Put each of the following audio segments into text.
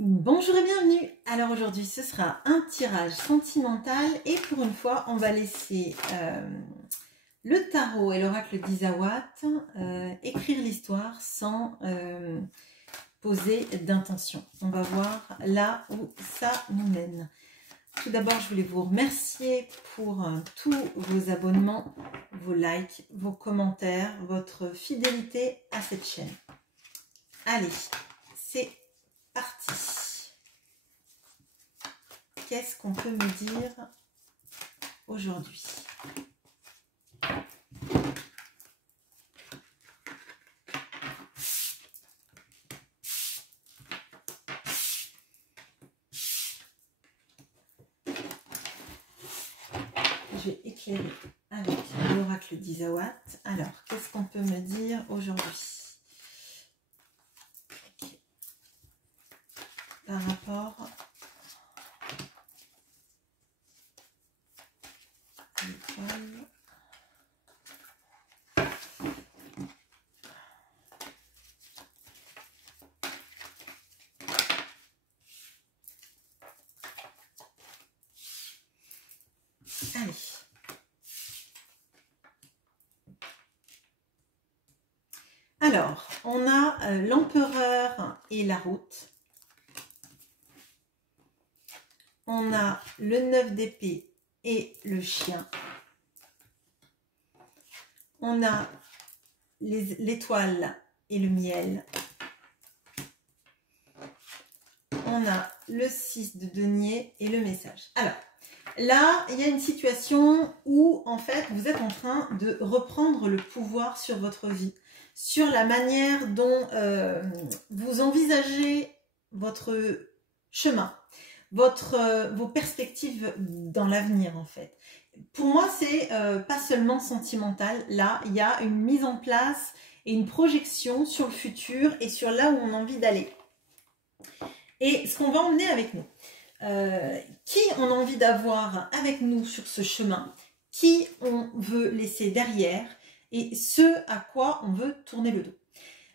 Bonjour et bienvenue. Alors aujourd'hui ce sera un tirage sentimental et pour une fois on va laisser le tarot et l'oracle d'Isawat écrire l'histoire sans poser d'intention. On va voir là où ça nous mène. Tout d'abord je voulais vous remercier pour tous vos abonnements, vos likes, vos commentaires, votre fidélité à cette chaîne. Allez, c'est parti. Qu'est-ce qu'on peut me dire aujourd'hui? Je vais éclairer avec l'oracle d'Isawat. Alors, qu'est-ce qu'on peut me dire aujourd'hui par rapport à l'étoile? Allez. Alors, on a l'empereur et la route. On a le 9 d'épée et le chien. On a l'étoile et le miel. On a le 6 de denier et le message. Alors, là, il y a une situation où, en fait, vous êtes en train de reprendre le pouvoir sur votre vie, sur la manière dont vous envisagez votre chemin, vos perspectives dans l'avenir, en fait. Pour moi, c'est pas seulement sentimental. Là, il y a une mise en place et une projection sur le futur et sur là où on a envie d'aller. Et ce qu'on va emmener avec nous. Qui on a envie d'avoir avec nous sur ce chemin, qui on veut laisser derrière et ce à quoi on veut tourner le dos.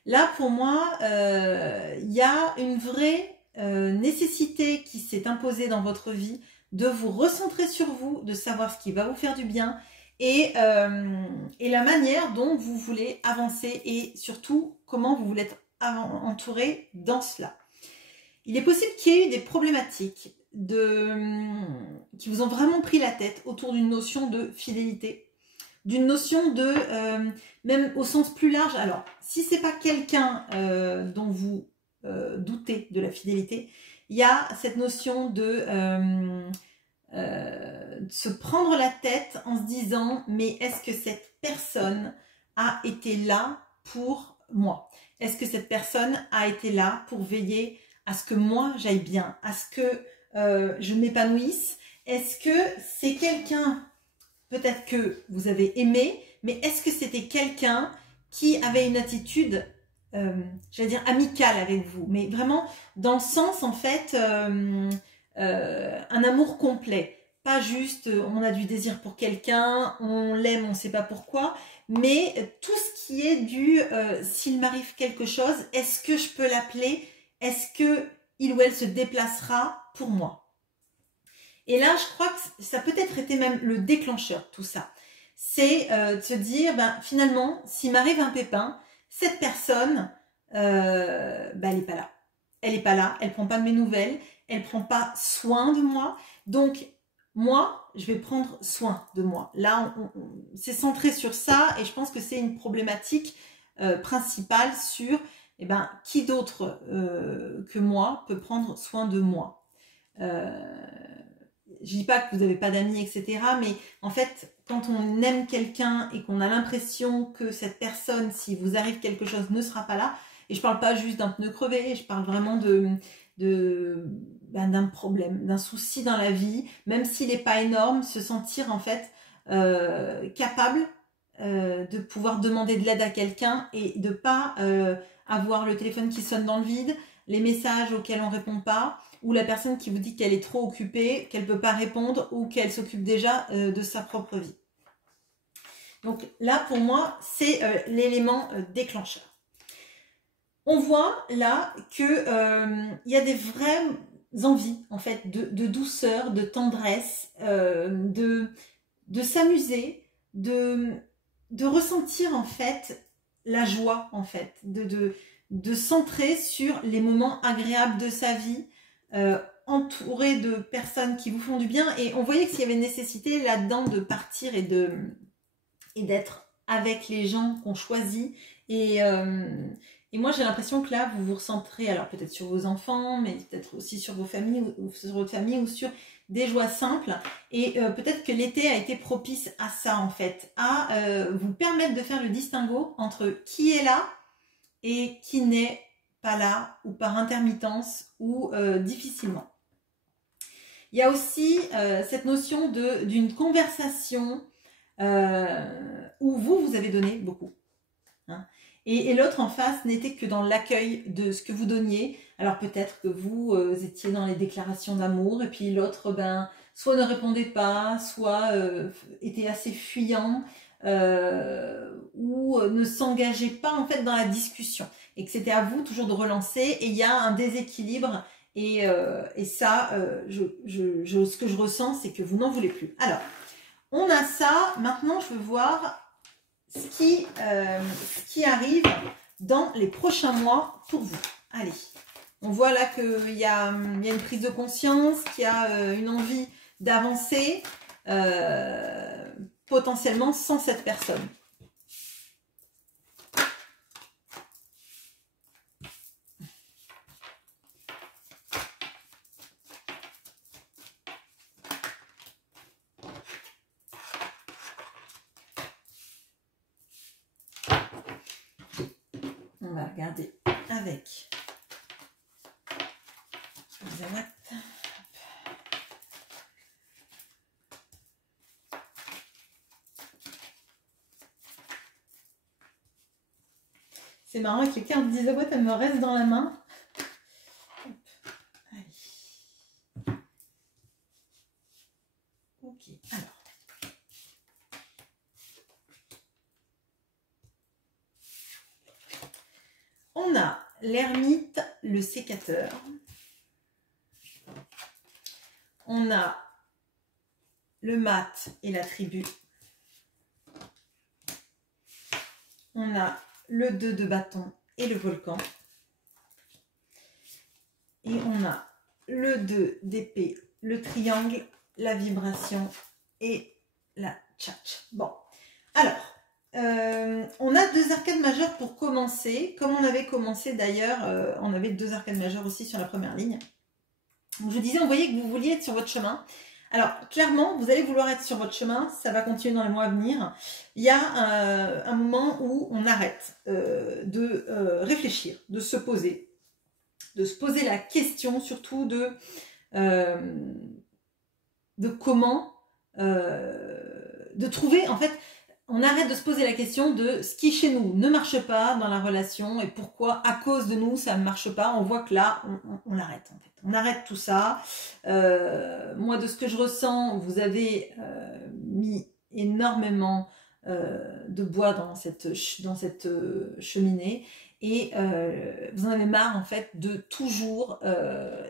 Là, pour moi, il y a une vraie nécessité qui s'est imposée dans votre vie de vous recentrer sur vous, de savoir ce qui va vous faire du bien et la manière dont vous voulez avancer et surtout comment vous voulez être entouré dans cela. Il est possible qu'il y ait eu des problématiques qui vous ont vraiment pris la tête autour d'une notion de fidélité, d'une notion de, même au sens plus large. Alors, si ce n'est pas quelqu'un dont vous doutez de la fidélité, il y a cette notion de se prendre la tête en se disant « mais est-ce que cette personne a été là pour moi? Est-ce que cette personne a été là pour veiller à ce que moi j'aille bien, à ce que je m'épanouisse? Est-ce que c'est quelqu'un peut-être que vous avez aimé, mais est-ce que c'était quelqu'un qui avait une attitude, j'allais dire amicale avec vous, mais vraiment dans le sens en fait, un amour complet, pas juste on a du désir pour quelqu'un, on l'aime, on ne sait pas pourquoi, mais tout ce qui est du s'il m'arrive quelque chose, est-ce que je peux l'appeler? Est-ce que il ou elle se déplacera pour moi? Et là, je crois que ça peut-être été même le déclencheur, tout ça. C'est de se dire, ben, finalement, s'il m'arrive un pépin, cette personne, ben, elle n'est pas là. Elle n'est pas là, elle ne prend pas de mes nouvelles, elle ne prend pas soin de moi. Donc, moi, je vais prendre soin de moi. Là, c'est centré sur ça et je pense que c'est une problématique principale sur... Eh ben, qui d'autre que moi peut prendre soin de moi? Je dis pas que vous n'avez pas d'amis, etc. Mais en fait, quand on aime quelqu'un et qu'on a l'impression que cette personne, si vous arrive quelque chose, ne sera pas là, et je parle pas juste d'un pneu crevé, je parle vraiment d'un problème, d'un souci dans la vie, même s'il n'est pas énorme, se sentir en fait capable de pouvoir demander de l'aide à quelqu'un et de pas avoir le téléphone qui sonne dans le vide, les messages auxquels on ne répond pas, ou la personne qui vous dit qu'elle est trop occupée, qu'elle ne peut pas répondre ou qu'elle s'occupe déjà de sa propre vie. Donc là, pour moi, c'est l'élément déclencheur. On voit là que il y a des vraies envies en fait de douceur, de tendresse, de s'amuser, de ressentir en fait la joie en fait, de centrer sur les moments agréables de sa vie, entouré de personnes qui vous font du bien. Et on voyait qu'il y avait nécessité là-dedans de partir et d'être avec les gens qu'on choisit. Et moi, j'ai l'impression que là, vous vous recentrez, alors peut-être sur vos enfants, mais peut-être aussi sur vos familles, ou sur votre famille, ou sur des joies simples. Et peut-être que l'été a été propice à ça, en fait, à vous permettre de faire le distinguo entre qui est là et qui n'est pas là, ou par intermittence, ou difficilement. Il y a aussi cette notion d'une conversation où vous avez donné beaucoup. Hein. Et l'autre en face n'était que dans l'accueil de ce que vous donniez. Alors peut-être que vous étiez dans les déclarations d'amour et puis l'autre, ben, soit ne répondait pas, soit était assez fuyant ou ne s'engageait pas en fait dans la discussion. Et que c'était à vous toujours de relancer et il y a un déséquilibre et ça, ce que je ressens, c'est que vous n'en voulez plus. Alors, on a ça. Maintenant, je veux voir ce qui arrive dans les prochains mois pour vous. Allez, on voit là qu'il y a une prise de conscience, qu'il y a une envie d'avancer, potentiellement sans cette personne. On va regarder avec les amottes. C'est marrant avec les cartes d'Isaboîte, elles me restent dans la main. Allez. Ok, alors. On a l'ermite, le sécateur. On a le mat et la tribu. On a le 2 de bâton et le volcan. Et on a le 2 d'épée, le triangle, la vibration et la tchatch. Bon, alors. On a 2 arcades majeures pour commencer. Comme on avait commencé d'ailleurs, on avait 2 arcades majeures aussi sur la première ligne. Donc je disais, on voyait que vous vouliez être sur votre chemin. Alors clairement, vous allez vouloir être sur votre chemin, ça va continuer dans les mois à venir. Il y a un moment où on arrête de réfléchir, de se poser la question surtout de comment, de trouver en fait. On arrête de se poser la question de ce qui chez nous ne marche pas dans la relation et pourquoi à cause de nous ça ne marche pas. On voit que là on l'arrête en fait. On arrête tout ça. Moi de ce que je ressens, vous avez mis énormément de bois dans cette cheminée et vous en avez marre en fait de toujours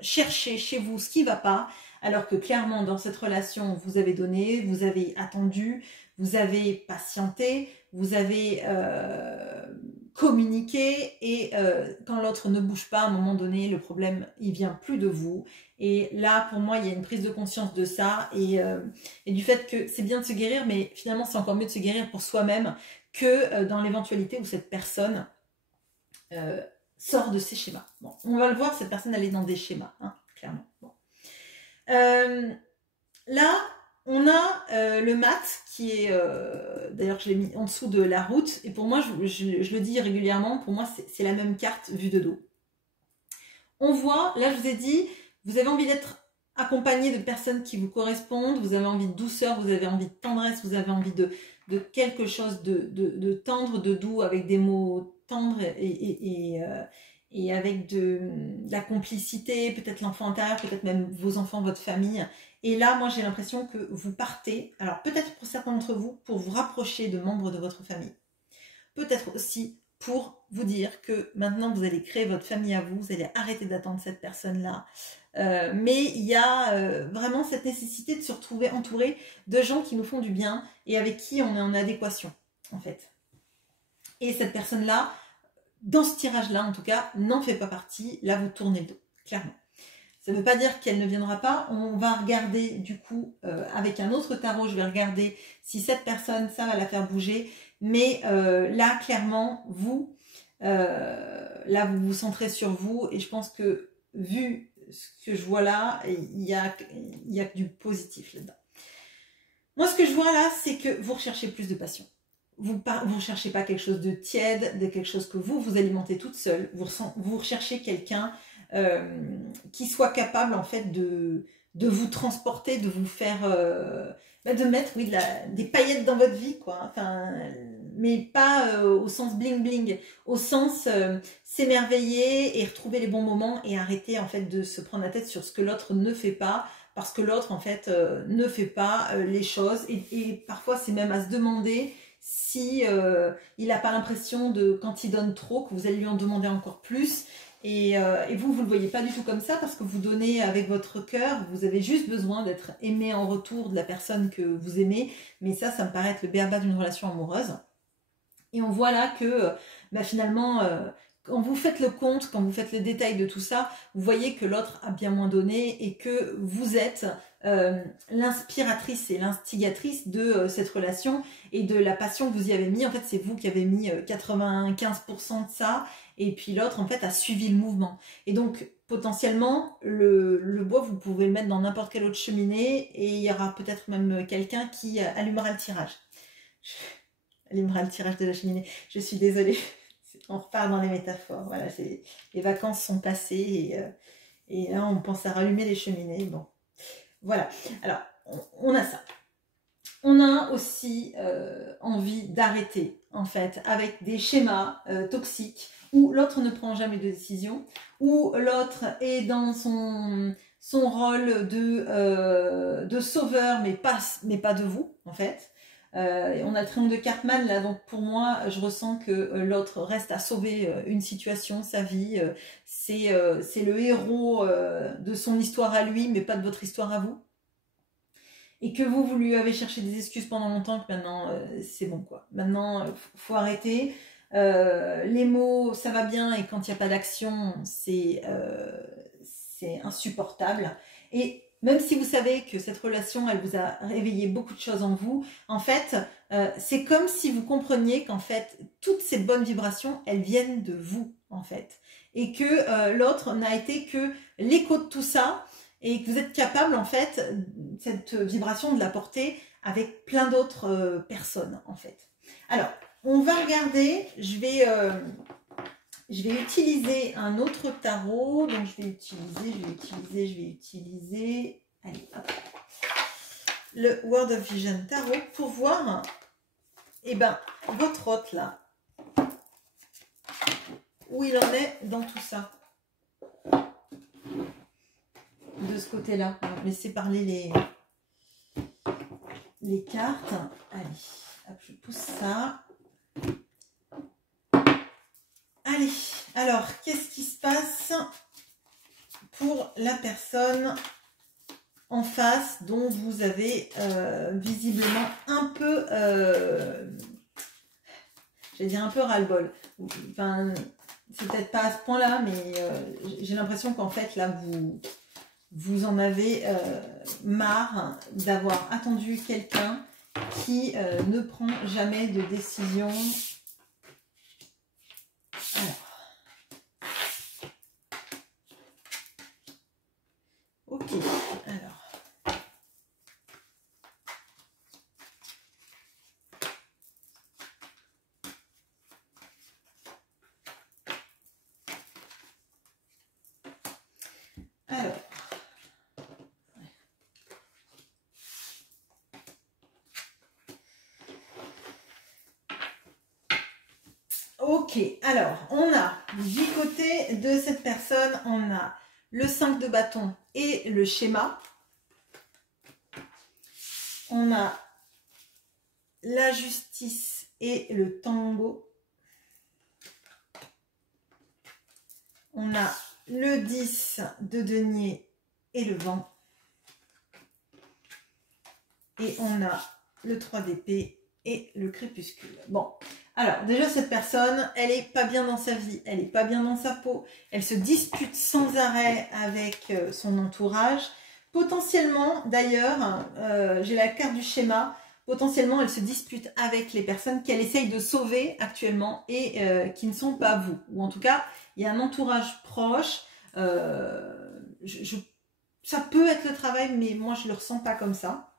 chercher chez vous ce qui ne va pas alors que clairement dans cette relation vous avez donné, vous avez attendu, vous avez patienté, vous avez communiqué et quand l'autre ne bouge pas, à un moment donné, le problème, il vient plus de vous. Et là, pour moi, il y a une prise de conscience de ça et du fait que c'est bien de se guérir, mais finalement, c'est encore mieux de se guérir pour soi-même que dans l'éventualité où cette personne sort de ses schémas. Bon, on va le voir, cette personne, elle est dans des schémas, hein, clairement. Bon. Là, on a le mat qui est, d'ailleurs je l'ai mis en dessous de la route, et pour moi, je le dis régulièrement, pour moi c'est la même carte vue de dos. On voit, là je vous ai dit, vous avez envie d'être accompagné de personnes qui vous correspondent, vous avez envie de douceur, vous avez envie de tendresse, vous avez envie de quelque chose de tendre, de doux, avec des mots tendres et avec de la complicité, peut-être l'enfant intérieur, peut-être même vos enfants, votre famille. Et là, moi, j'ai l'impression que vous partez, alors peut-être pour certains d'entre vous, pour vous rapprocher de membres de votre famille. Peut-être aussi pour vous dire que maintenant vous allez créer votre famille à vous, vous allez arrêter d'attendre cette personne-là. Mais il y a vraiment cette nécessité de se retrouver entouré de gens qui nous font du bien et avec qui on est en adéquation, en fait. Et cette personne-là, dans ce tirage-là, en tout cas, n'en fait pas partie. Là, vous tournez le dos, clairement. Ça ne veut pas dire qu'elle ne viendra pas. On va regarder, du coup, avec un autre tarot, je vais regarder si cette personne, ça va la faire bouger. Mais là, clairement, vous, là, vous vous centrez sur vous. Et je pense que, vu ce que je vois là, il y a du positif là-dedans. Moi, ce que je vois là, c'est que vous recherchez plus de passion. Vous ne recherchez pas quelque chose de tiède, de quelque chose que vous alimentez toute seule. Vous recherchez quelqu'un qui soit capable, en fait, de vous transporter, de vous faire... de mettre, oui, des paillettes dans votre vie, quoi. Enfin, mais pas au sens bling-bling, au sens s'émerveiller et retrouver les bons moments et arrêter, en fait, de se prendre la tête sur ce que l'autre ne fait pas, parce que l'autre, en fait, ne fait pas les choses. Et parfois, c'est même à se demander si il n'a pas l'impression de, quand il donne trop, que vous allez lui en demander encore plus. Et vous le voyez pas du tout comme ça, parce que vous donnez avec votre cœur, vous avez juste besoin d'être aimé en retour de la personne que vous aimez. Mais ça me paraît être le b.a.-ba d'une relation amoureuse. Et on voit là que finalement... quand vous faites le compte, quand vous faites le détail de tout ça, vous voyez que l'autre a bien moins donné et que vous êtes l'inspiratrice et l'instigatrice de cette relation et de la passion que vous y avez mis. En fait, c'est vous qui avez mis 95% de ça et puis l'autre, en fait, a suivi le mouvement. Et donc, potentiellement, le bois, vous pouvez le mettre dans n'importe quelle autre cheminée et il y aura peut-être même quelqu'un qui allumera le tirage. Allumera le tirage de la cheminée. Je suis désolée. On repart dans les métaphores. Voilà, les vacances sont passées et là, on pense à rallumer les cheminées. Bon, voilà. Alors, on a ça. On a aussi envie d'arrêter, en fait, avec des schémas toxiques où l'autre ne prend jamais de décision, où l'autre est dans son rôle de sauveur, mais pas de vous, en fait. On a le triomphe de Cartman là, donc pour moi je ressens que l'autre reste à sauver une situation, sa vie, c'est le héros de son histoire à lui mais pas de votre histoire à vous, et que vous lui avez cherché des excuses pendant longtemps, que maintenant c'est bon quoi, maintenant faut arrêter. Les mots ça va bien et quand il n'y a pas d'action c'est insupportable. Et même si vous savez que cette relation, elle vous a réveillé beaucoup de choses en vous, en fait, c'est comme si vous compreniez qu'en fait, toutes ces bonnes vibrations, elles viennent de vous, en fait. Et que l'autre n'a été que l'écho de tout ça, et que vous êtes capable, en fait, cette vibration de la porter avec plein d'autres personnes, en fait. Alors, on va regarder, je vais utiliser un autre tarot. Donc, je vais utiliser... Allez, hop. Le World of Vision Tarot pour voir, votre hôte, là, où il en est dans tout ça. De ce côté-là. Laissez parler les cartes. Allez, hop, je pousse ça. Allez, alors, qu'est-ce qui se passe pour la personne en face dont vous avez visiblement un peu, j'allais dire un peu ras-le-bol. Enfin, c'est peut-être pas à ce point-là, mais j'ai l'impression qu'en fait, là, vous en avez marre d'avoir attendu quelqu'un qui ne prend jamais de décision. Alors. Ok, alors. Ok, alors, on a du côté de cette personne, on a le 5 de bâton et le schéma. On a la justice et le tango. on a le 10 de denier et le vent. Et on a le 3 d'épée et le crépuscule. Bon, alors déjà cette personne, elle est pas bien dans sa vie, elle est pas bien dans sa peau, elle se dispute sans arrêt avec son entourage. Potentiellement, d'ailleurs, j'ai la carte du schéma, potentiellement elle se dispute avec les personnes qu'elle essaye de sauver actuellement et qui ne sont pas vous. Ou en tout cas, il y a un entourage proche. Ça peut être le travail, mais moi je le ressens pas comme ça.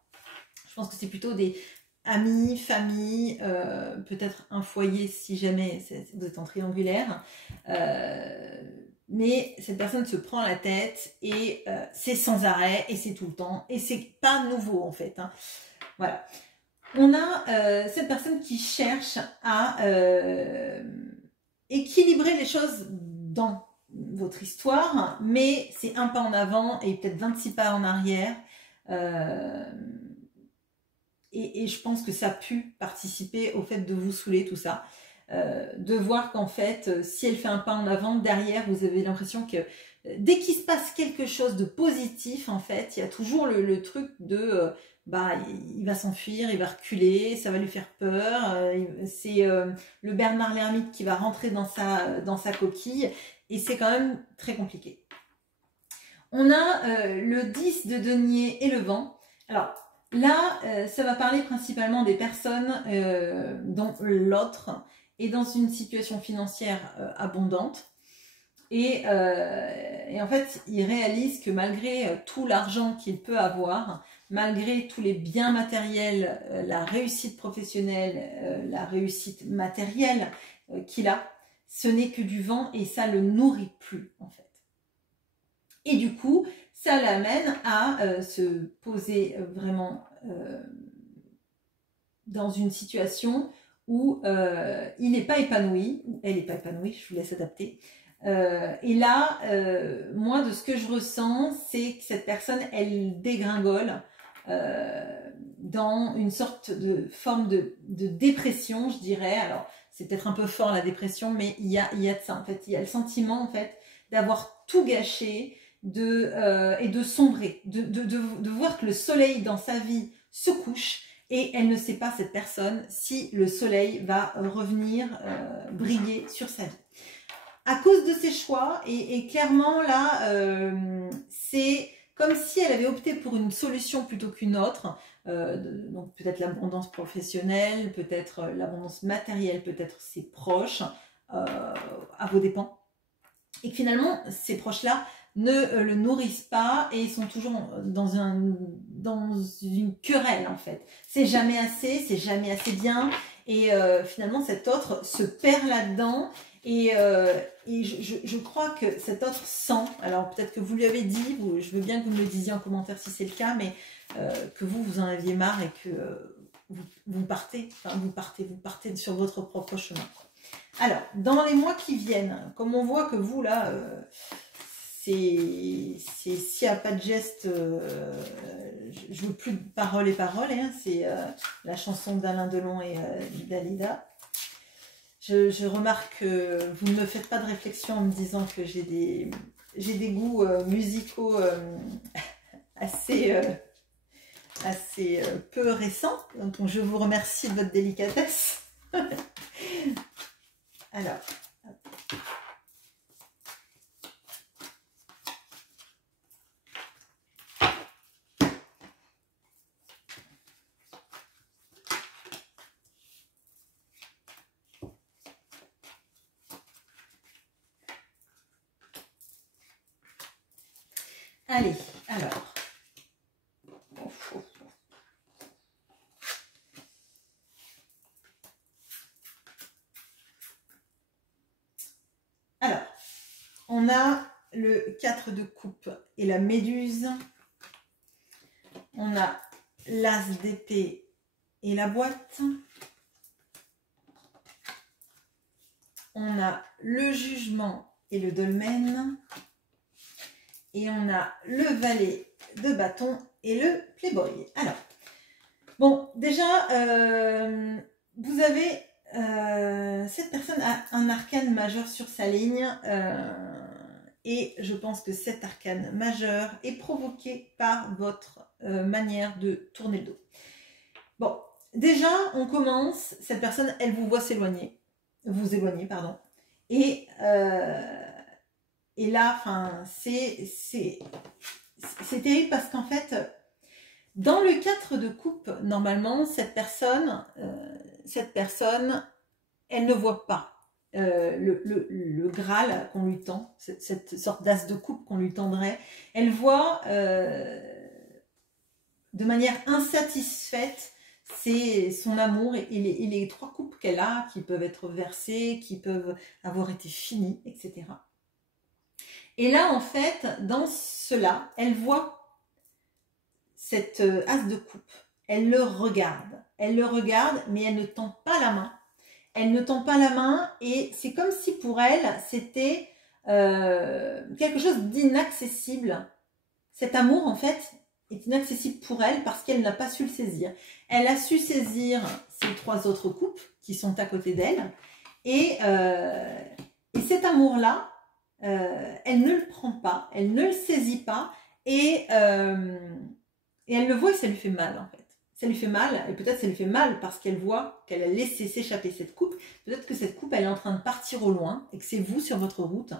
Je pense que c'est plutôt des amis, famille, peut-être un foyer si jamais vous êtes en triangulaire. Mais cette personne se prend la tête et c'est sans arrêt et c'est tout le temps. Et c'est pas nouveau en fait. Hein. Voilà. On a cette personne qui cherche à équilibrer les choses dans votre histoire, mais c'est un pas en avant et peut-être 26 pas en arrière. Et je pense que ça a pu participer au fait de vous saouler tout ça. De voir qu'en fait, si elle fait un pas en avant, derrière, vous avez l'impression que dès qu'il se passe quelque chose de positif, en fait, il y a toujours le truc de... il va s'enfuir, il va reculer, ça va lui faire peur. C'est le Bernard l'ermite qui va rentrer dans sa coquille. Et c'est quand même très compliqué. On a le 10 de denier et le vent. Alors, là, ça va parler principalement des personnes dont l'autre est dans une situation financière abondante. Et en fait, il réalise que malgré tout l'argent qu'il peut avoir, malgré tous les biens matériels, la réussite professionnelle, la réussite matérielle qu'il a, ce n'est que du vent et ça le nourrit plus en fait. Et du coup, ça l'amène à se poser vraiment dans une situation où il n'est pas épanoui, ou elle n'est pas épanouie, je vous laisse adapter. Et là, moi, de ce que je ressens, c'est que cette personne, elle dégringole dans une sorte de forme de dépression, je dirais. Alors, c'est peut-être un peu fort la dépression, mais il y a de ça, en fait. Il y a le sentiment, en fait, d'avoir tout gâché, et de sombrer, de voir que le soleil dans sa vie se couche et elle ne sait pas, cette personne, si le soleil va revenir briller sur sa vie. À cause de ses choix, et clairement là, c'est comme si elle avait opté pour une solution plutôt qu'une autre, donc peut-être l'abondance professionnelle, peut-être l'abondance matérielle, peut-être ses proches, à vos dépens. Et que finalement, ces proches-là ne le nourrissent pas et sont toujours dans une querelle en fait. C'est jamais assez bien. Et finalement, cet autre se perd là-dedans. Et je crois que cet autre sent, alors peut-être que vous lui avez dit, je veux bien que vous me le disiez en commentaire si c'est le cas, mais que vous en aviez marre et que vous partez sur votre propre chemin. Alors, dans les mois qui viennent, comme on voit que vous, là, s'il n'y a pas de geste, je veux plus de paroles et paroles, hein, c'est la chanson d'Alain Delon et Dalida. Je remarque que vous ne me faites pas de réflexion en me disant que j'ai des goûts musicaux assez peu récents, donc je vous remercie de votre délicatesse. Alors, allez, alors. Alors, on a le 4 de coupe et la méduse. On a l'as d'épée et la boîte. On a le jugement et le dolmen. Et on a le valet de bâton et le playboy. Alors, bon, déjà, vous avez... cette personne a un arcane majeur sur sa ligne. et je pense que cet arcane majeur est provoqué par votre manière de tourner le dos. Bon, déjà, on commence, cette personne, elle vous voit s'éloigner, vous éloigner, pardon, et là, enfin, c'est terrible parce qu'en fait, dans le 4 de coupe, normalement, cette personne, elle ne voit pas le Graal qu'on lui tend, cette sorte d'as de coupe qu'on lui tendrait. Elle voit de manière insatisfaite c'est son amour et les 3 coupes qu'elle a qui peuvent être versées, qui peuvent avoir été finies, etc. Et là, en fait, dans cela, elle voit cette as de coupe. Elle le regarde, mais elle ne tend pas la main. Elle ne tend pas la main et c'est comme si pour elle, c'était quelque chose d'inaccessible. Cet amour, en fait, est inaccessible pour elle parce qu'elle n'a pas su le saisir. Elle a su saisir ces 3 autres coupes qui sont à côté d'elle et cet amour-là, elle ne le prend pas, elle ne le saisit pas et elle le voit et ça lui fait mal en fait. Ça lui fait mal et peut-être ça lui fait mal parce qu'elle voit qu'elle a laissé s'échapper cette coupe. Peut-être que cette coupe elle est en train de partir au loin et que c'est vous sur votre route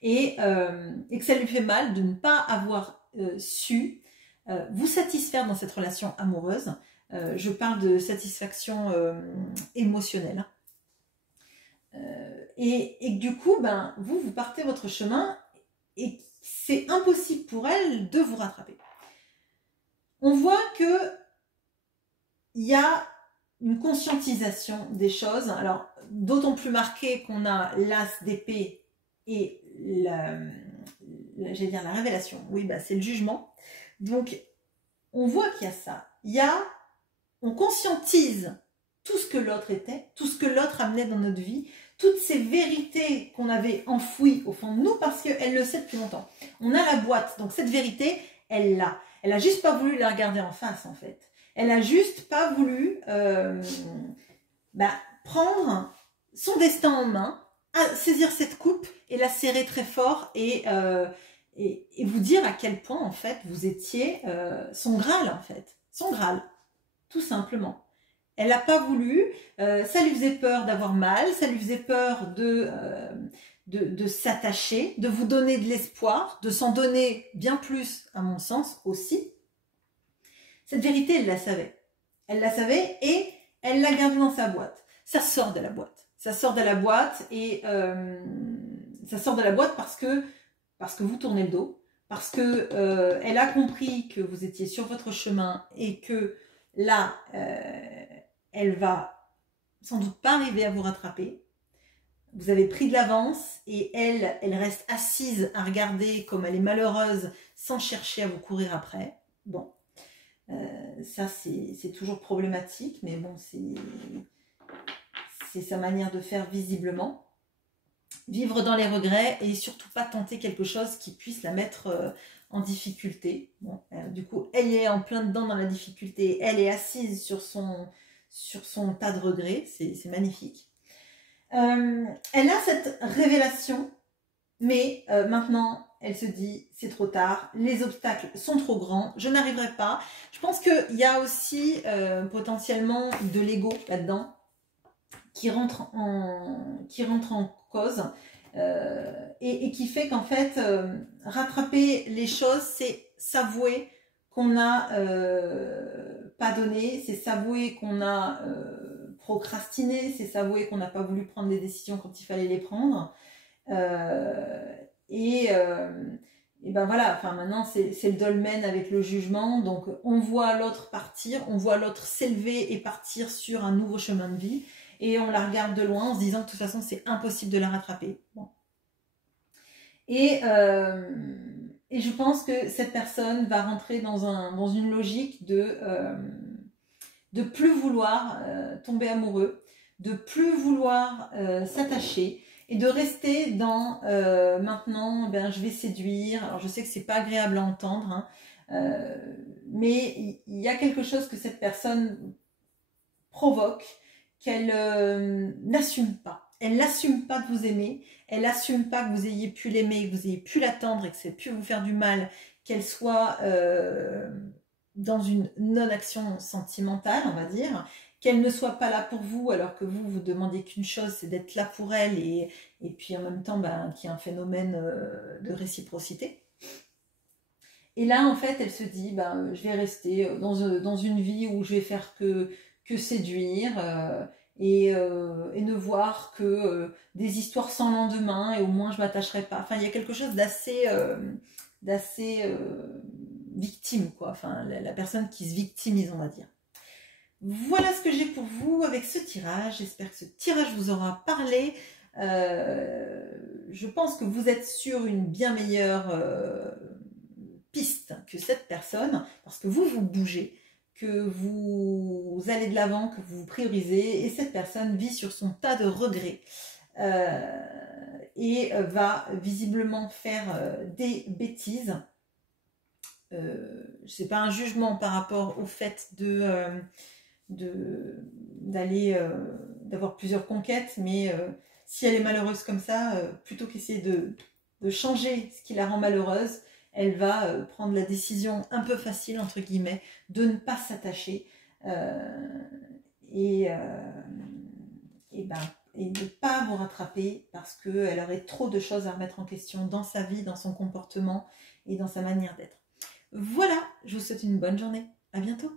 et que ça lui fait mal de ne pas avoir su vous satisfaire dans cette relation amoureuse. Je parle de satisfaction émotionnelle. Et du coup, ben, vous partez votre chemin et c'est impossible pour elle de vous rattraper. On voit que il y a une conscientisation des choses, alors d'autant plus marquée qu'on a l'as d'épée et j'allais dire la révélation, oui, bah, c'est le jugement. Donc, on voit qu'il y a ça. On conscientise tout ce que l'autre était, tout ce que l'autre amenait dans notre vie, toutes ces vérités qu'on avait enfouies au fond de nous parce qu'elle le sait depuis longtemps. On a la boîte, donc cette vérité, elle l'a. Elle a juste pas voulu la regarder en face, en fait. Elle a juste pas voulu prendre son destin en main, saisir cette coupe et la serrer très fort et vous dire à quel point, en fait, vous étiez son Graal, en fait. Son Graal, tout simplement. Elle n'a pas voulu, ça lui faisait peur d'avoir mal, ça lui faisait peur de s'attacher, de vous donner de l'espoir, de s'en donner bien plus, à mon sens, aussi. Cette vérité, elle la savait. Elle la savait et elle l'a gardée dans sa boîte. Ça sort de la boîte. Ça sort de la boîte et ça sort de la boîte parce que vous tournez le dos, parce que elle a compris que vous étiez sur votre chemin et que là, elle va sans doute pas arriver à vous rattraper. Vous avez pris de l'avance et elle reste assise à regarder comme elle est malheureuse sans chercher à vous courir après. Bon, ça c'est toujours problématique, mais bon, c'est sa manière de faire visiblement. Vivre dans les regrets et surtout pas tenter quelque chose qui puisse la mettre en difficulté. Bon, du coup, elle est en plein dedans dans la difficulté. Elle est assise sur son tas de regrets. C'est magnifique. Elle a cette révélation, mais maintenant, elle se dit, c'est trop tard. Les obstacles sont trop grands. Je n'arriverai pas. Je pense qu'il y a aussi potentiellement de l'ego là-dedans qui rentre en cause et qui fait qu'en fait rattraper les choses, c'est s'avouer qu'on n'a pas donné, c'est s'avouer qu'on a procrastiné, c'est s'avouer qu'on n'a pas voulu prendre des décisions quand il fallait les prendre et ben voilà, enfin maintenant c'est le dolmen avec le jugement, donc on voit l'autre partir, on voit l'autre s'élever et partir sur un nouveau chemin de vie. Et on la regarde de loin en se disant que de toute façon, c'est impossible de la rattraper. Bon. Et je pense que cette personne va rentrer dans une logique de plus vouloir tomber amoureux, de plus vouloir s'attacher et de rester dans maintenant, ben, je vais séduire. Alors, je sais que c'est pas agréable à entendre, hein, mais il y a quelque chose que cette personne provoque qu'elle n'assume pas. Elle n'assume pas de vous aimer, elle n'assume pas que vous ayez pu l'aimer, que vous ayez pu l'attendre et que ça ait pu vous faire du mal, qu'elle soit dans une non-action sentimentale, on va dire, qu'elle ne soit pas là pour vous alors que vous, vous demandiez qu'une chose, c'est d'être là pour elle et puis en même temps, ben, qu'il y a un phénomène de réciprocité. Et là, en fait, elle se dit, ben, je vais rester dans une vie où je vais faire que séduire et ne voir que des histoires sans lendemain et au moins je m'attacherai pas. Enfin, il y a quelque chose d'assez victime, quoi. Enfin, la personne qui se victimise, on va dire. Voilà ce que j'ai pour vous avec ce tirage. J'espère que ce tirage vous aura parlé. Je pense que vous êtes sur une bien meilleure piste que cette personne, parce que vous bougez, que vous allez de l'avant, que vous vous priorisez, et cette personne vit sur son tas de regrets et va visiblement faire des bêtises. C'est pas un jugement par rapport au fait d'avoir plusieurs conquêtes, mais si elle est malheureuse comme ça, plutôt qu'essayer de changer ce qui la rend malheureuse, elle va prendre la décision un peu facile, entre guillemets, de ne pas s'attacher et de ne pas vous rattraper parce qu'elle aurait trop de choses à remettre en question dans sa vie, dans son comportement et dans sa manière d'être. Voilà, je vous souhaite une bonne journée. À bientôt.